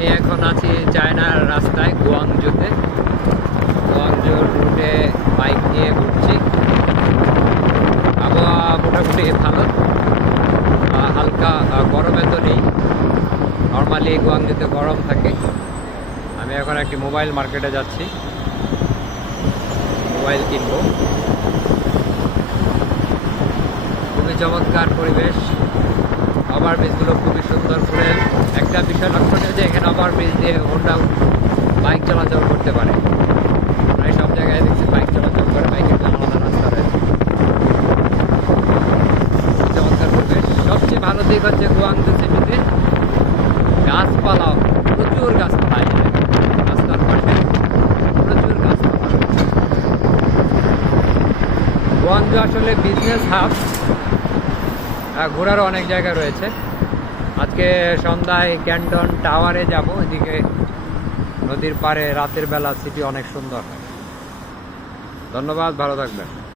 আমি এখন আছি চায়নার রাস্তায় গুয়াংজুতে। গুয়াংজুর রুটে বাইক নিয়ে ঘুরছি। আবহাওয়া মোটামুটি ভালো, হালকা গরমে তো নেই। নর্মালি গুয়াংজুতে গরম থাকে। আমি এখন একটি মোবাইল মার্কেটে যাচ্ছি, মোবাইল কিনবো। খুবই চমৎকার পরিবেশ, ওভারব্রিজগুলো খুবই সুন্দর করে। একটা বিষয় লক্ষণীয় যে এখানে ওভারব্রিজ দিয়ে হোন্ডা বাইক চলাচল করতে পারে। প্রায় সব জায়গায় দেখছি বাইক চলাচল করে, বাইকের জন্য আলাদা রাস্তা রয়েছে। চমৎকার পরিবেশ। সবচেয়ে ভালো দিক হচ্ছে গুয়াংজু সিটিতে গাছপালা, প্রচুর গাছপালা এখানে। রাস্তার পাশে প্রচুর গাছপালা। গুয়াংজু আসলে বিজনেস হাব, ঘোরারও অনেক জায়গা রয়েছে। আজকে সন্ধ্যায় ক্যান্টন টাওয়ারে যাব। এদিকে নদীর পাড়ে রাতের বেলা সিটি অনেক সুন্দর। ধন্যবাদ, ভালো থাকবেন।